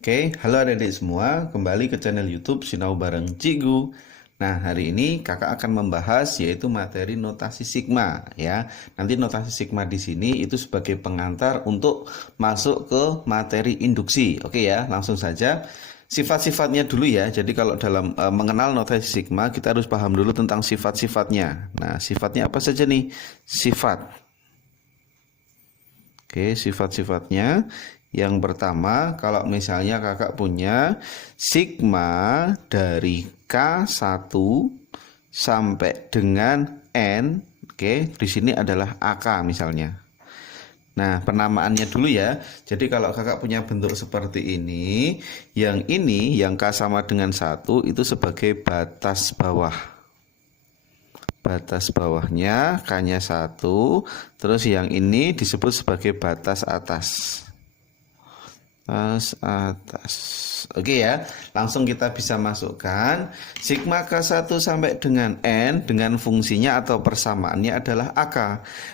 Oke, halo adik-adik semua, kembali ke channel YouTube Sinau Bareng Cikgu. Nah, hari ini kakak akan membahas yaitu materi notasi sigma ya. Nanti notasi sigma di sini itu sebagai pengantar untuk masuk ke materi induksi. Oke ya, langsung saja. Sifat-sifatnya dulu ya. Jadi kalau dalam mengenal notasi sigma kita harus paham dulu tentang sifat-sifatnya. Nah, sifatnya apa saja nih? Sifat. Oke, sifat-sifatnya. Yang pertama, kalau misalnya kakak punya sigma dari K1 sampai dengan N, oke, di sini adalah AK misalnya. Nah, penamaannya dulu ya. Jadi kalau kakak punya bentuk seperti ini, yang K sama dengan 1 itu sebagai batas bawah. Batas bawahnya K-nya 1, terus yang ini disebut sebagai batas atas. Atas. Oke ya, langsung kita bisa masukkan sigma K1 sampai dengan N dengan fungsinya atau persamaannya adalah AK.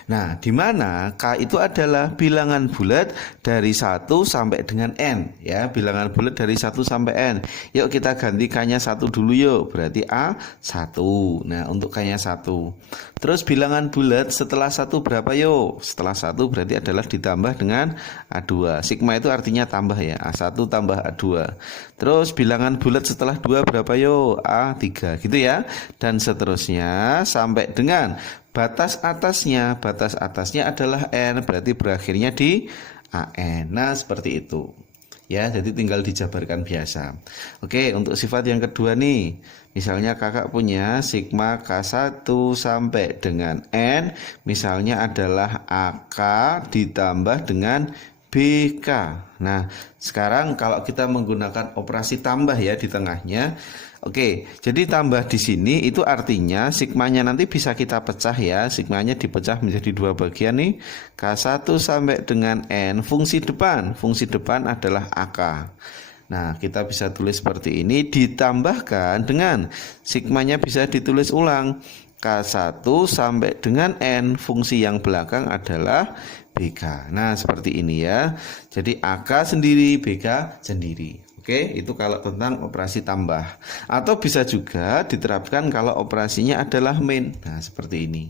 Nah, di mana K itu adalah bilangan bulat dari 1 sampai dengan N ya, bilangan bulat dari 1 sampai N. Yuk kita ganti K-nya 1 dulu yuk, berarti A1. Nah, untuk K-nya 1. Terus bilangan bulat setelah 1 berapa yuk? Setelah 1 berarti adalah ditambah dengan A2. Sigma itu artinya tambah ya, A1 tambah A2. Terus bilangan bulat setelah 2 berapa yuk? A3 gitu ya. Dan seterusnya sampai dengan batas atasnya. Batas atasnya adalah N, berarti berakhirnya di AN. Nah, seperti itu. Ya, jadi tinggal dijabarkan biasa. Oke, untuk sifat yang kedua nih. Misalnya kakak punya sigma K1 sampai dengan N, misalnya adalah AK ditambah dengan BK. Nah, sekarang kalau kita menggunakan operasi tambah ya di tengahnya. Oke, jadi tambah di sini itu artinya sigmanya nanti bisa kita pecah ya. Sigmanya dipecah menjadi dua bagian nih. K1 sampai dengan N. Fungsi depan adalah AK. Nah, kita bisa tulis seperti ini ditambahkan dengan sigmanya bisa ditulis ulang. K1 sampai dengan N. Fungsi yang belakang adalah BK. Nah, seperti ini ya. Jadi AK sendiri, BK sendiri. Oke, itu kalau tentang operasi tambah. Atau bisa juga diterapkan kalau operasinya adalah main. Nah, seperti ini.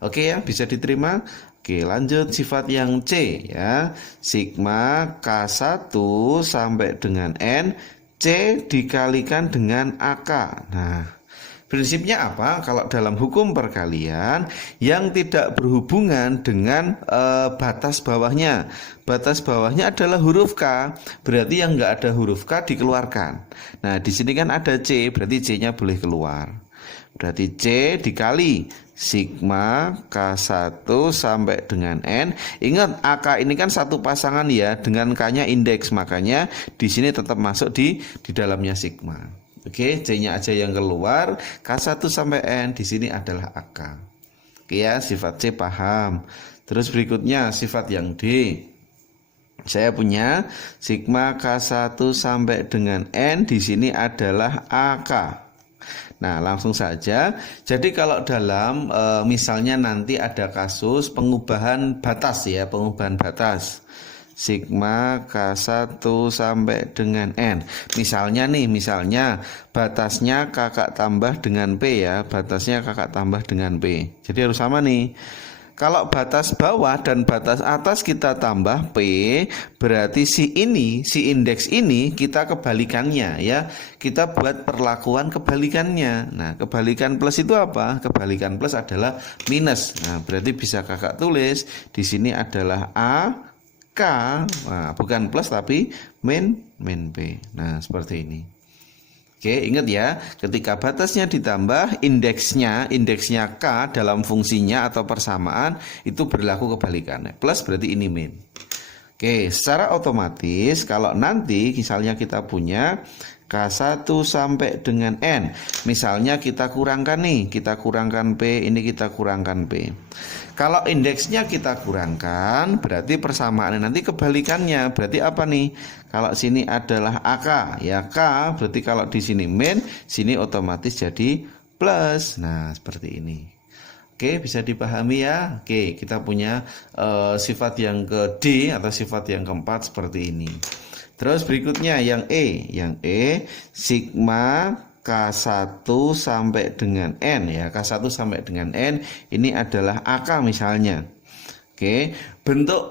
Oke ya, bisa diterima. Oke, lanjut sifat yang C ya. Sigma K1 sampai dengan N, C dikalikan dengan AK. Nah, prinsipnya apa? Kalau dalam hukum perkalian yang tidak berhubungan dengan batas bawahnya. Batas bawahnya adalah huruf K. Berarti yang enggak ada huruf K dikeluarkan. Nah, di sini kan ada C, berarti C-nya boleh keluar. Berarti C dikali sigma K1 sampai dengan N. Ingat AK ini kan satu pasangan ya, dengan K-nya indeks, makanya di sini tetap masuk di dalamnya sigma. Oke, C-nya aja yang keluar, K1 sampai N di sini adalah AK. Oke ya, sifat C paham. Terus berikutnya sifat yang D. Saya punya sigma K1 sampai dengan N di sini adalah AK. Nah, langsung saja. Jadi kalau dalam misalnya nanti ada kasus pengubahan batas ya, pengubahan batas. Sigma K1 sampai dengan N. Misalnya batasnya kakak tambah dengan P ya, batasnya kakak tambah dengan P. Jadi harus sama nih. Kalau batas bawah dan batas atas kita tambah P, berarti si indeks ini kita kebalikannya ya. Kita buat perlakuan kebalikannya. Nah, kebalikan plus itu apa? Kebalikan plus adalah minus. Nah, berarti bisa kakak tulis di sini adalah A K. Nah, bukan plus tapi min P. Nah, seperti ini. Oke, ingat ya, ketika batasnya ditambah indeksnya K dalam fungsinya atau persamaan itu berlaku kebalikannya. Plus berarti ini min. Oke, secara otomatis kalau nanti misalnya kita punya K1 sampai dengan N. Misalnya kita kurangkan P, ini kita kurangkan P. Kalau indeksnya kita kurangkan, berarti persamaannya nanti kebalikannya. Berarti apa nih? Kalau sini adalah AK, ya K, berarti kalau di sini min, sini otomatis jadi plus. Nah, seperti ini. Oke, bisa dipahami ya. Oke, kita punya sifat yang ke D atau sifat yang keempat seperti ini. Terus berikutnya yang sigma K1 sampai dengan N ya. K1 sampai dengan N ini adalah AK misalnya. Oke, bentuk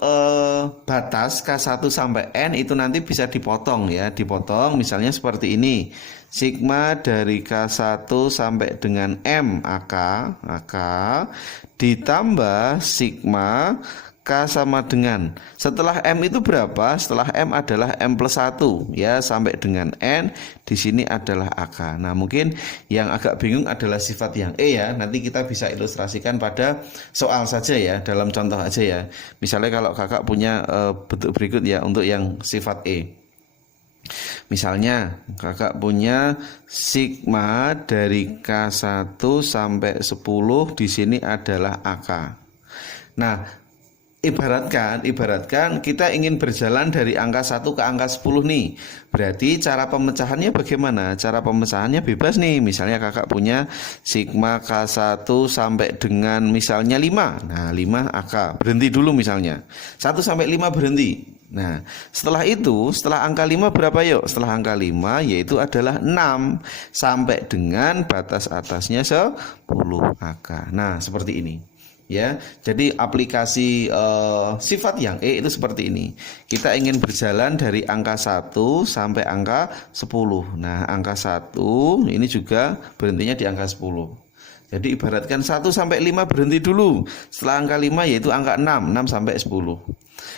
batas K1 sampai N itu nanti bisa dipotong ya, dipotong misalnya seperti ini. Sigma dari K1 sampai dengan M AK ditambah sigma K sama dengan, setelah M itu berapa? Setelah M adalah M plus 1 ya, sampai dengan N di sini adalah AK. Nah mungkin yang agak bingung adalah sifat yang ya, nanti kita bisa ilustrasikan pada soal saja ya, dalam contoh aja ya. Misalnya kalau kakak punya bentuk berikut ya untuk yang sifat misalnya kakak punya sigma dari K1 sampai 10 di sini adalah AK. Nah Ibaratkan kita ingin berjalan dari angka 1 ke angka 10 nih. Berarti cara pemecahannya bagaimana? Cara pemecahannya bebas nih. Misalnya kakak punya sigma K1 sampai dengan misalnya 5. Nah 5 AK. Berhenti dulu misalnya. 1 sampai 5 berhenti. Nah setelah itu, setelah angka 5 berapa yuk? Setelah angka 5 yaitu adalah 6. Sampai dengan batas atasnya 10 AK. Nah seperti ini. Ya, jadi aplikasi sifat yang itu seperti ini. Kita ingin berjalan dari angka 1 sampai angka 10. Nah, angka 1 ini juga berhentinya di angka 10. Jadi ibaratkan 1 sampai 5 berhenti dulu. Setelah angka 5 yaitu angka 6 sampai 10.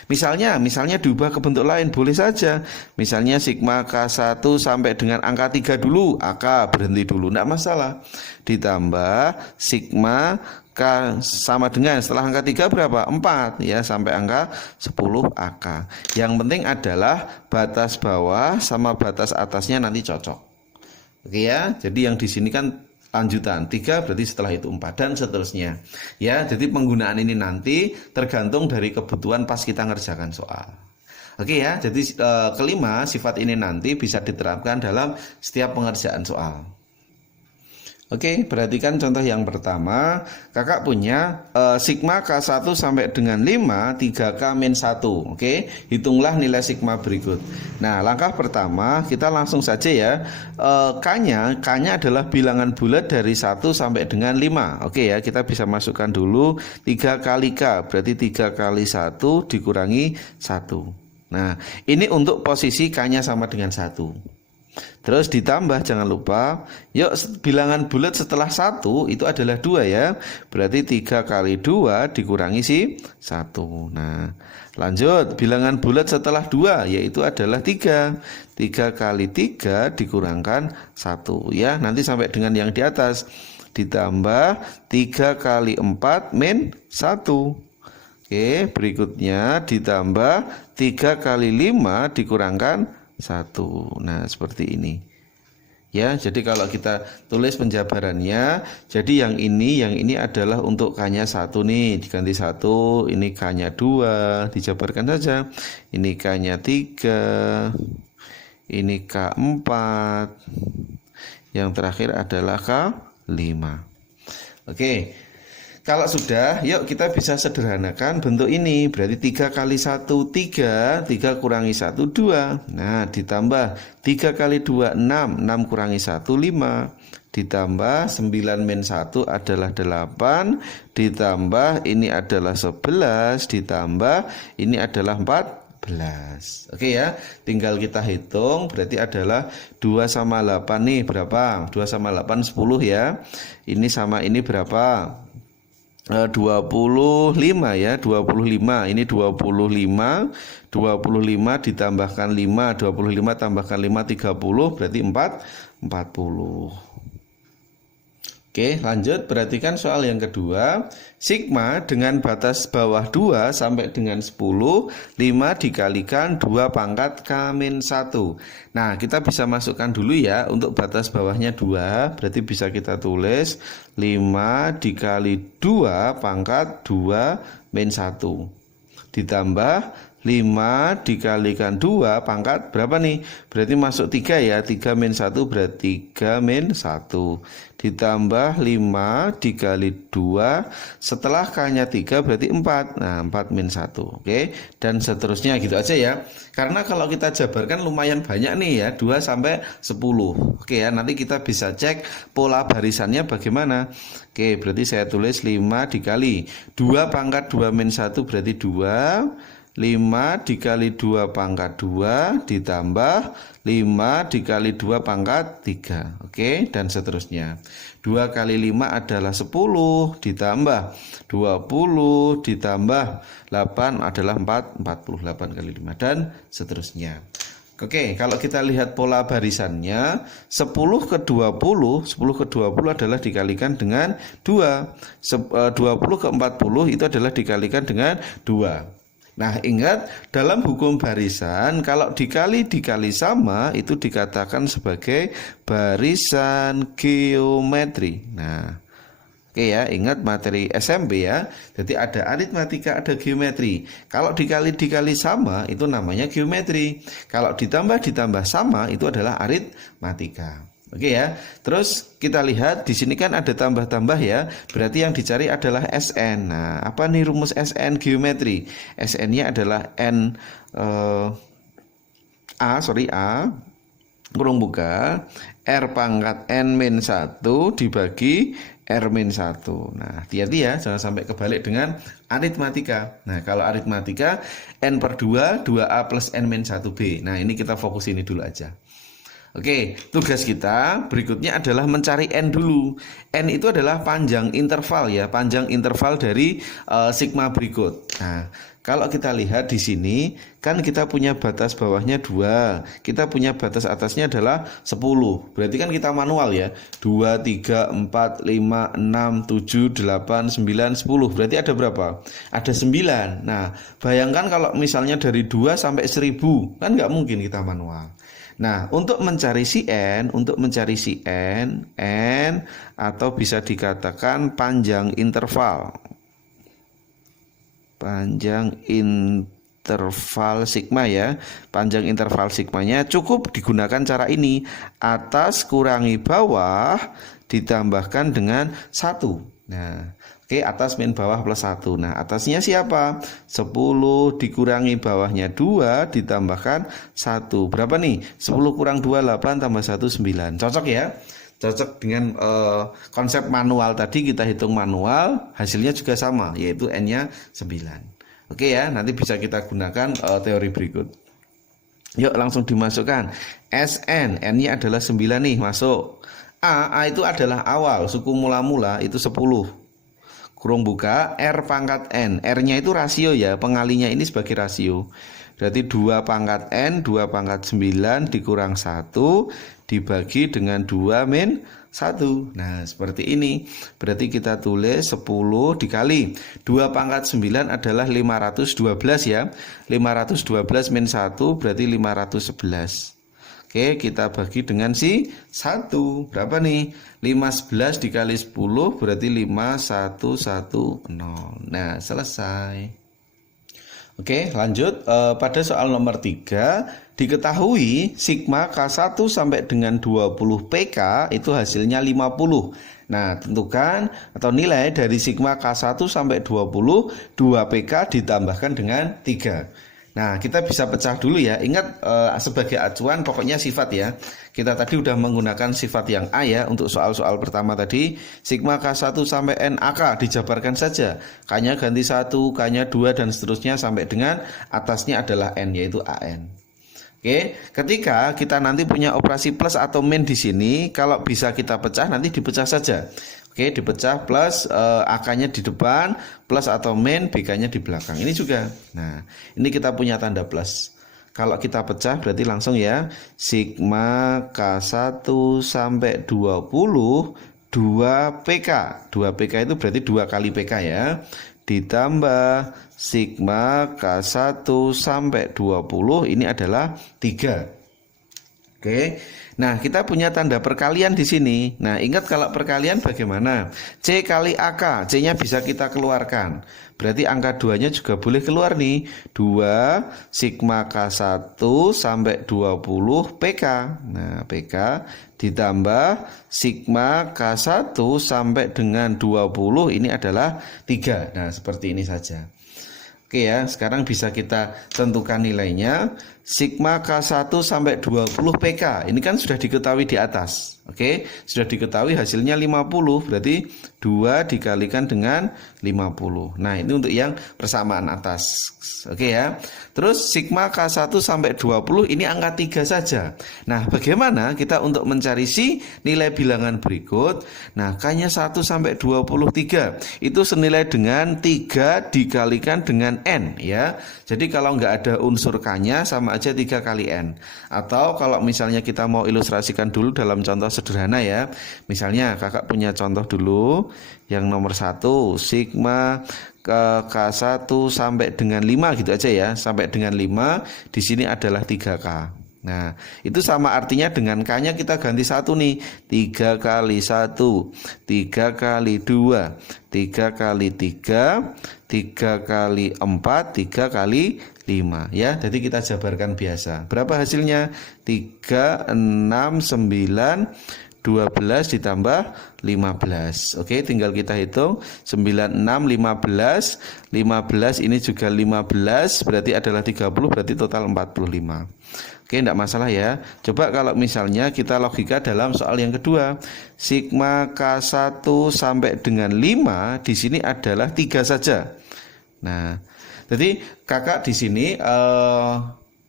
Misalnya diubah ke bentuk lain boleh saja. Misalnya sigma K1 sampai dengan angka 3 dulu, AK berhenti dulu, enggak masalah. Ditambah sigma K sama dengan setelah angka 3 berapa? 4 ya, sampai angka 10 AK. Yang penting adalah batas bawah sama batas atasnya nanti cocok. Oke ya. Jadi yang di sini kan lanjutan 3 berarti setelah itu 4 dan seterusnya. Ya, jadi penggunaan ini nanti tergantung dari kebutuhan pas kita ngerjakan soal. Oke ya. Jadi kelima, sifat ini nanti bisa diterapkan dalam setiap pengerjaan soal. Oke, perhatikan contoh yang pertama. Kakak punya sigma K1 sampai dengan 5, 3K min 1. Oke, hitunglah nilai sigma berikut. Nah, langkah pertama kita langsung saja ya. K-nya adalah bilangan bulat dari 1 sampai dengan 5. Oke ya, kita bisa masukkan dulu 3 kali K, berarti 3 kali 1 dikurangi 1. Nah, ini untuk posisi K-nya sama dengan 1. Terus ditambah, jangan lupa, yuk bilangan bulat setelah 1 itu adalah 2 ya. Berarti 3 kali 2 dikurangi 1. Nah, lanjut, bilangan bulat setelah 2 yaitu adalah 3. 3 kali 3 dikurangkan 1 ya. Nanti sampai dengan yang di atas. Ditambah 3 kali 4 min 1. Oke, berikutnya ditambah 3 kali 5 dikurangkan 1. Nah seperti ini ya. Jadi kalau kita tulis penjabarannya, jadi yang ini adalah untuk K-nya 1 nih, diganti 1. Ini K-nya 2, dijabarkan saja. Ini K-nya 3, ini K4, yang terakhir adalah K5. Oke, kalau sudah, yuk kita bisa sederhanakan bentuk ini. Berarti 3 kali 1, 3. 3 kurangi 1, 2. Nah, ditambah 3 kali 2, 6. 6 kurangi 1, 5. Ditambah 9 min 1 adalah 8. Ditambah ini adalah 11. Ditambah ini adalah 14. Oke ya, tinggal kita hitung. Berarti adalah 2 sama 8 nih berapa? 2 sama 8, 10 ya. Ini sama ini berapa? 25 ya, 25. Ini 25 ditambahkan 5, 25 tambahkan 5, 30, berarti 40. Oke, lanjut, perhatikan soal yang kedua. Sigma dengan batas bawah 2 sampai dengan 10, 5 dikalikan 2 pangkat K min 1. Nah, kita bisa masukkan dulu ya, untuk batas bawahnya 2, berarti bisa kita tulis 5 dikali 2 pangkat 2 min 1. Ditambah 5 dikalikan 2 pangkat berapa nih? Berarti masuk 3 ya. 3 min 1 berarti 3 min 1. Ditambah 5 dikali 2. Setelah K-nya 3 berarti 4. Nah 4 min 1. Oke. Dan seterusnya gitu aja ya. Karena kalau kita jabarkan lumayan banyak nih ya. 2 sampai 10. Oke ya. Nanti kita bisa cek pola barisannya bagaimana. Oke. Berarti saya tulis 5 dikali 2 pangkat 2 min 1 berarti 2. 5 dikali 2 pangkat 2 ditambah 5 dikali 2 pangkat 3. Oke, dan seterusnya. 2 kali 5 adalah 10 ditambah 20 ditambah 8 adalah 48 kali 5 dan seterusnya. Oke, kalau kita lihat pola barisannya 10 ke 20 adalah dikalikan dengan 2. 20 ke 40 itu adalah dikalikan dengan 2. Nah, ingat dalam hukum barisan kalau dikali sama itu dikatakan sebagai barisan geometri. Nah, oke ya, ingat materi SMP ya. Jadi ada aritmatika, ada geometri. Kalau dikali sama itu namanya geometri. Kalau ditambah sama itu adalah aritmatika. Oke ya. Terus kita lihat di sini kan ada tambah-tambah ya. Berarti yang dicari adalah SN. Nah, apa nih rumus SN geometri? SN-nya adalah A kurung buka R pangkat N min 1 dibagi R min 1. Nah, hati-hati ya, jangan sampai kebalik dengan aritmatika. Nah, kalau aritmatika N per 2, 2A plus N min 1B. Nah, ini kita fokus ini dulu aja. Oke, tugas kita berikutnya adalah mencari N dulu. N itu adalah panjang interval ya, panjang interval dari sigma berikut. Nah, kalau kita lihat di sini kan kita punya batas bawahnya 2, kita punya batas atasnya adalah 10. Berarti kan kita manual ya. 2, 3, 4, 5, 6, 7, 8, 9, 10. Berarti ada berapa? Ada 9. Nah, bayangkan kalau misalnya dari 2 sampai 1000, kan nggak mungkin kita manual. Nah, untuk mencari si N, N atau bisa dikatakan panjang interval. Panjang interval sigma ya. Panjang interval sigmanya cukup digunakan cara ini. Atas kurangi bawah ditambahkan dengan 1. Nah, oke, atas min bawah plus 1. Nah, atasnya siapa? 10 dikurangi bawahnya 2 ditambahkan 1. Berapa nih? 10 kurang 2, 8 tambah 1, 9. Cocok ya? Cocok dengan konsep manual tadi, kita hitung manual, hasilnya juga sama, yaitu N-nya 9. Oke ya, nanti bisa kita gunakan teori berikut. Yuk langsung dimasukkan. SN, N-nya adalah 9 nih, masuk. A itu adalah awal, suku mula-mula itu 10. Kurung buka, R pangkat N. R-nya itu rasio ya, pengalinya ini sebagai rasio. Berarti 2 pangkat N, 2 pangkat 9 dikurang 1 dibagi dengan 2 min 1. Nah, seperti ini. Berarti kita tulis 10 dikali 2 pangkat 9 adalah 512 ya. 512 min 1 berarti 511. Oke, kita bagi dengan si 1. Berapa nih? 511 dikali 10 berarti 5110. Nah, selesai. Oke, lanjut pada soal nomor 3. Diketahui sigma K1 sampai dengan 20 PK itu hasilnya 50. Nah, tentukan atau nilai dari sigma K1 sampai 20 2 PK ditambahkan dengan 3. Nah, kita bisa pecah dulu ya. Ingat sebagai acuan pokoknya sifat ya. Kita tadi udah menggunakan sifat yang A ya untuk soal-soal pertama tadi. Sigma K1 sampai NAK dijabarkan saja. K-nya ganti 1, K-nya 2 dan seterusnya sampai dengan atasnya adalah N yaitu AN. Oke, ketika kita nanti punya operasi plus atau min di sini, kalau bisa kita pecah nanti dipecah saja. Oke, dipecah plus AK-nya di depan, plus atau min, BK-nya di belakang. Ini juga. Nah, ini kita punya tanda plus. Kalau kita pecah berarti langsung ya. Sigma K1 sampai 20, 2 PK. 2 PK itu berarti 2 kali PK ya. Ditambah sigma K1 sampai 20, ini adalah 3. Oke. Nah, kita punya tanda perkalian di sini. Nah, ingat kalau perkalian bagaimana? C kali AK, C-nya bisa kita keluarkan. Berarti angka 2-nya juga boleh keluar nih. 2 sigma K1 sampai 20 PK. Nah, PK ditambah sigma K1 sampai dengan 20 ini adalah 3. Nah, seperti ini saja. Oke ya, sekarang bisa kita tentukan nilainya. Sigma K1 sampai 20 PK. Ini kan sudah diketahui di atas. Oke, sudah diketahui hasilnya 50. Berarti 2 dikalikan dengan 50. Nah, ini untuk yang persamaan atas. Oke ya. Terus sigma K1 sampai 20 ini angka 3 saja. Nah, bagaimana kita untuk mencari si nilai bilangan berikut? Nah, K-nya 1 sampai 23 itu senilai dengan 3 dikalikan dengan N ya. Jadi kalau nggak ada unsur K-nya sama aja 3 kali N. Atau kalau misalnya kita mau ilustrasikan dulu dalam contoh sederhana ya. Misalnya kakak punya contoh dulu yang nomor 1 sigma K1 sampai dengan 5 gitu aja ya. Sampai dengan 5 di sini adalah 3K. Nah, itu sama artinya dengan K-nya kita ganti 1 nih. 3 kali 1, 3 kali 2, 3 kali 3, 3 kali 4, 3 kali 5 ya. Jadi kita jabarkan biasa. Berapa hasilnya? 3, 6, 9, 12 ditambah 15. Oke, tinggal kita hitung 9, 6, 15. 15 ini juga 15 berarti adalah 30, berarti total 45. Oke, tidak masalah ya. Coba kalau misalnya kita logika dalam soal yang kedua. Sigma K1 sampai dengan 5 di sini adalah 3 saja. Nah, jadi kakak di sini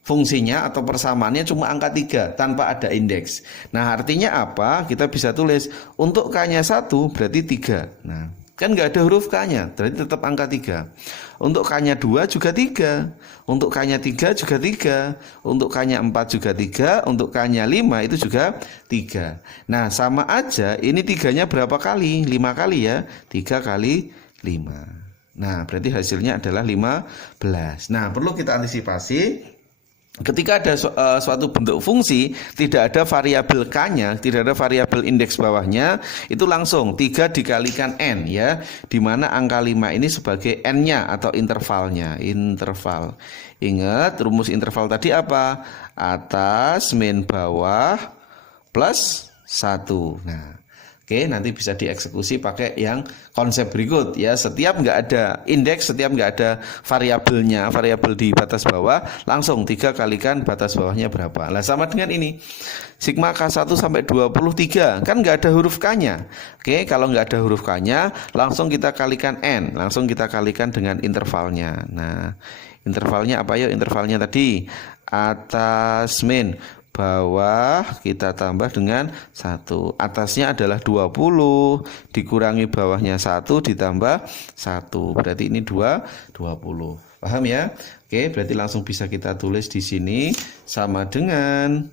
fungsinya atau persamaannya cuma angka 3 tanpa ada indeks. Nah, artinya apa? Kita bisa tulis untuk K-nya 1 berarti 3. Nah, kan nggak ada huruf K-nya, berarti tetap angka 3. Untuk K-nya 2 juga 3. Untuk K-nya 3 juga 3. Untuk K-nya 4 juga 3. Untuk K-nya 5 itu juga 3. Nah, sama aja ini 3-nya berapa kali? 5 kali ya. 3 kali 5. Nah, berarti hasilnya adalah 15. Nah, perlu kita antisipasi. Ketika ada suatu bentuk fungsi, tidak ada variabel K-nya, tidak ada variabel indeks bawahnya, itu langsung 3 dikalikan N ya, di mana angka 5 ini sebagai N-nya atau intervalnya, interval. Ingat rumus interval tadi apa? Atas min bawah plus 1. Nah, oke, nanti bisa dieksekusi pakai yang konsep berikut ya. Setiap nggak ada indeks, setiap nggak ada variabelnya, variabel di batas bawah, langsung 3 kalikan batas bawahnya berapa. Nah, sama dengan ini. Sigma K1 sampai 23, kan nggak ada huruf K-nya. Oke, kalau nggak ada huruf K-nya, langsung kita kalikan N, langsung kita kalikan dengan intervalnya. Nah, intervalnya apa ya? Intervalnya tadi atas min bawah kita tambah dengan 1. Atasnya adalah 20 dikurangi bawahnya 1 ditambah 1. Berarti ini 20. Paham ya? Oke, berarti langsung bisa kita tulis di sini sama dengan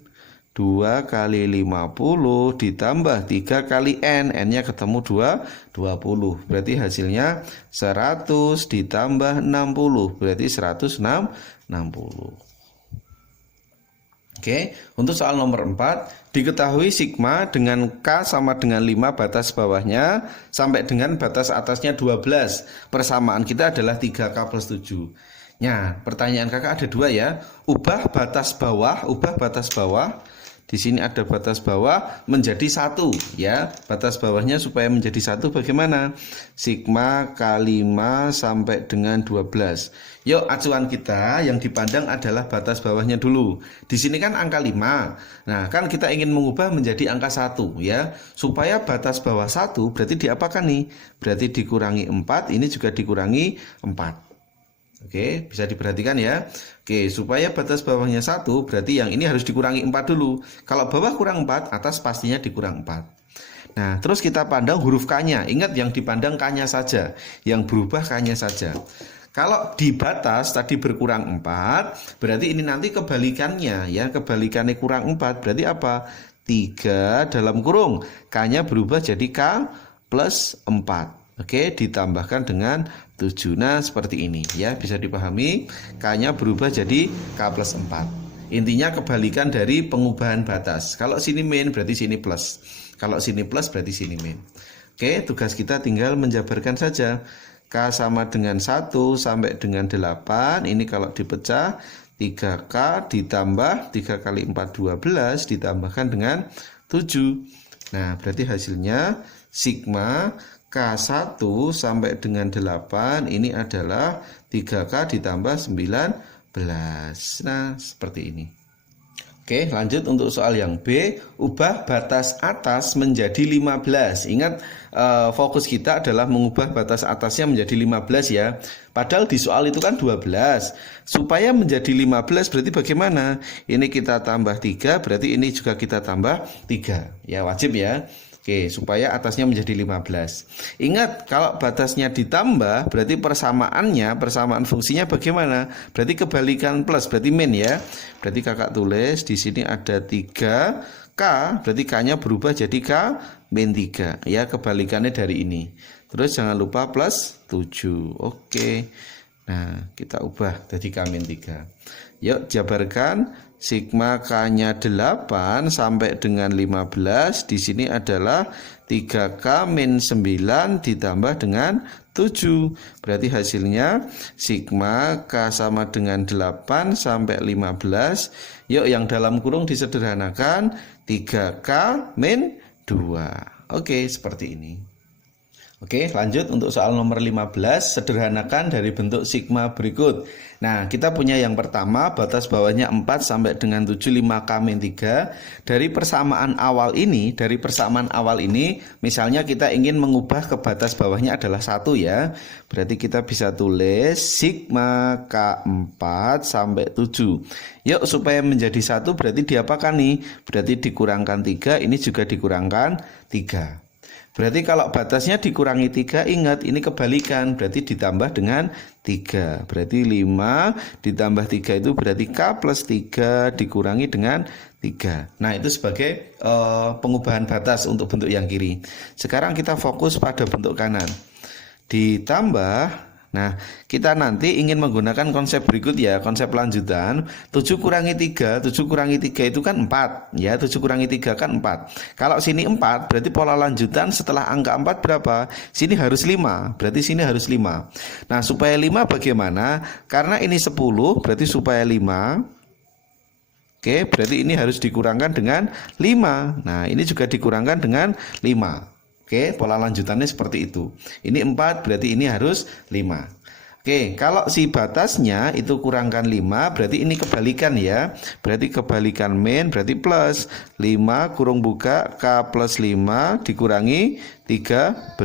2 kali 50 ditambah 3 kali N. N-nya ketemu 20. Berarti hasilnya 100 ditambah 60. Berarti 160. Oke, untuk soal nomor 4, diketahui sigma dengan K sama dengan 5 batas bawahnya sampai dengan batas atasnya 12. Persamaan kita adalah 3K plus 7. Nah, pertanyaan kakak ada 2 ya. Ubah batas bawah. Di sini ada batas bawah menjadi 1 ya. Batas bawahnya supaya menjadi 1 bagaimana? Sigma K5 sampai dengan 12. Yuk, acuan kita yang dipandang adalah batas bawahnya dulu. Di sini kan angka 5. Nah, kan kita ingin mengubah menjadi angka 1 ya. Supaya batas bawah 1 berarti diapakan nih? Berarti dikurangi 4, ini juga dikurangi 4. Oke, bisa diperhatikan ya. Oke, supaya batas bawahnya 1 berarti yang ini harus dikurangi 4 dulu. Kalau bawah kurang 4, atas pastinya dikurang 4. Nah, terus kita pandang huruf K-nya. Ingat yang dipandang K-nya saja, yang berubah K-nya saja. Kalau di batas tadi berkurang 4, berarti ini nanti kebalikannya ya, kebalikannya kurang 4, berarti apa? 3 dalam kurung, K-nya berubah jadi K plus 4. Oke, ditambahkan dengan 7. Nah, seperti ini ya, bisa dipahami. K-nya berubah jadi K plus 4. Intinya kebalikan dari pengubahan batas. Kalau sini min berarti sini plus. Kalau sini plus berarti sini min. Oke, tugas kita tinggal menjabarkan saja. K sama dengan 1 sampai dengan 8. Ini kalau dipecah 3K ditambah 3 kali 4 12 ditambahkan dengan 7. Nah, berarti hasilnya sigma K1 sampai dengan 8 ini adalah 3K ditambah 19. Nah, seperti ini. Oke, lanjut untuk soal yang B. Ubah batas atas menjadi 15. Ingat, fokus kita adalah mengubah batas atasnya menjadi 15 ya. Padahal di soal itu kan 12. Supaya menjadi 15 berarti bagaimana? Ini kita tambah 3, berarti ini juga kita tambah 3. Ya, wajib ya. Oke, supaya atasnya menjadi 15. Ingat, kalau batasnya ditambah, berarti persamaan fungsinya bagaimana? Berarti kebalikan plus, berarti min ya. Berarti kakak tulis, di sini ada 3K, berarti K-nya berubah jadi K min 3. Ya, kebalikannya dari ini. Terus jangan lupa plus 7. Oke. Nah, kita ubah jadi K min 3. Yuk, jabarkan. Sigma K-nya 8 sampai dengan 15. Di sini adalah 3K min 9 ditambah dengan 7. Berarti hasilnya sigma K sama dengan 8 sampai 15. Yuk, yang dalam kurung disederhanakan 3K min 2. Oke, seperti ini. Oke, lanjut untuk soal nomor 15. Sederhanakan dari bentuk sigma berikut. Nah, kita punya yang pertama, batas bawahnya 4 sampai dengan 7, 5K min 3. Dari persamaan awal ini, misalnya kita ingin mengubah ke batas bawahnya adalah 1 ya. Berarti kita bisa tulis sigma K4 sampai 7. Yuk, supaya menjadi 1 berarti diapakan nih? Berarti dikurangkan 3, ini juga dikurangkan 3. Berarti kalau batasnya dikurangi 3, ingat ini kebalikan, berarti ditambah dengan 3. Berarti 5 ditambah 3 itu berarti K plus 3 dikurangi dengan 3. Nah, itu sebagai pengubahan batas untuk bentuk yang kiri. Sekarang kita fokus pada bentuk kanan. Ditambah. Nah, kita nanti ingin menggunakan konsep berikut ya, konsep lanjutan. 7 kurangi 3 itu kan 4 ya, 7 kurangi 3 kan 4. Kalau sini 4 berarti pola lanjutan setelah angka 4 berapa? Sini harus 5, berarti sini harus 5. Nah, supaya 5 bagaimana? Karena ini 10, berarti supaya 5. Oke, berarti ini harus dikurangkan dengan 5. Nah, ini juga dikurangkan dengan 5. Oke, pola lanjutannya seperti itu. Ini 4, berarti ini harus 5. Oke, kalau si batasnya itu kurangkan 5, berarti ini kebalikan ya. Berarti kebalikan min, berarti plus 5 kurung buka K plus 5 dikurangi 13.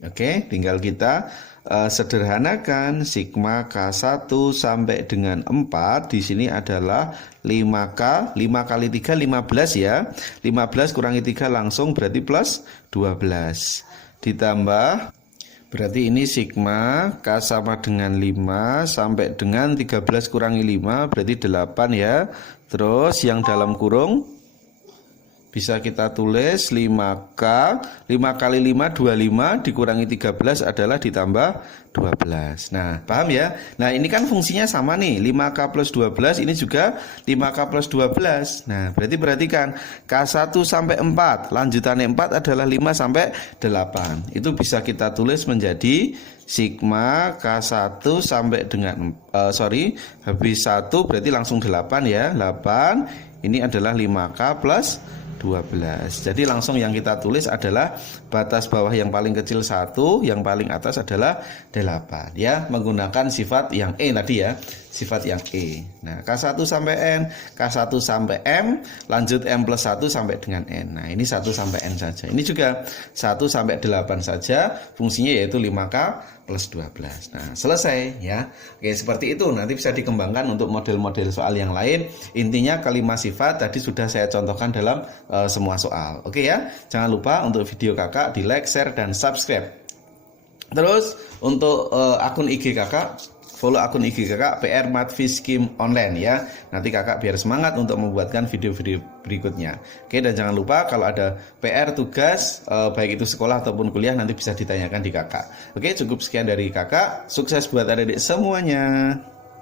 Oke, tinggal kita sederhanakan sigma K1 sampai dengan 4. Di sini adalah 5K, 5 kali 3 15 ya. 15 kurangi 3 langsung berarti plus 12. Ditambah berarti ini sigma K sama dengan 5 sampai dengan 13 kurangi 5 berarti 8 ya. Terus yang dalam kurung bisa kita tulis 5K, 5 kali 5 25 dikurangi 13 adalah ditambah 12. Nah, paham ya? Nah, ini kan fungsinya sama nih, 5K plus 12 ini juga 5K plus 12. Nah, berarti perhatikan K1 sampai 4, lanjutannya 4 adalah 5 sampai 8. Itu bisa kita tulis menjadi sigma K1 sampai dengan habis 1 berarti langsung 8 ya. 8 ini adalah 5K plus 12. Jadi langsung yang kita tulis adalah batas bawah yang paling kecil 1, yang paling atas adalah 8 ya, menggunakan sifat yang E tadi ya, sifat yang E. Nah, K1 sampai N, K1 sampai M, lanjut M plus 1 sampai dengan N. Nah, ini 1 sampai N saja. Ini juga 1 sampai 8 saja, fungsinya yaitu 5K plus 12. Nah, selesai ya. Oke, seperti itu. Nanti bisa dikembangkan untuk model-model soal yang lain. Intinya kelima sifat tadi sudah saya contohkan dalam semua soal. Oke ya. Jangan lupa untuk video kakak di like, share, dan subscribe. Terus untuk akun IG kakak, follow akun IG kakak PR Matfish Game Online ya. Nanti kakak biar semangat untuk membuatkan video-video berikutnya. Oke, dan jangan lupa kalau ada PR tugas baik itu sekolah ataupun kuliah nanti bisa ditanyakan di kakak. Oke, cukup sekian dari kakak. Sukses buat adik-adik semuanya.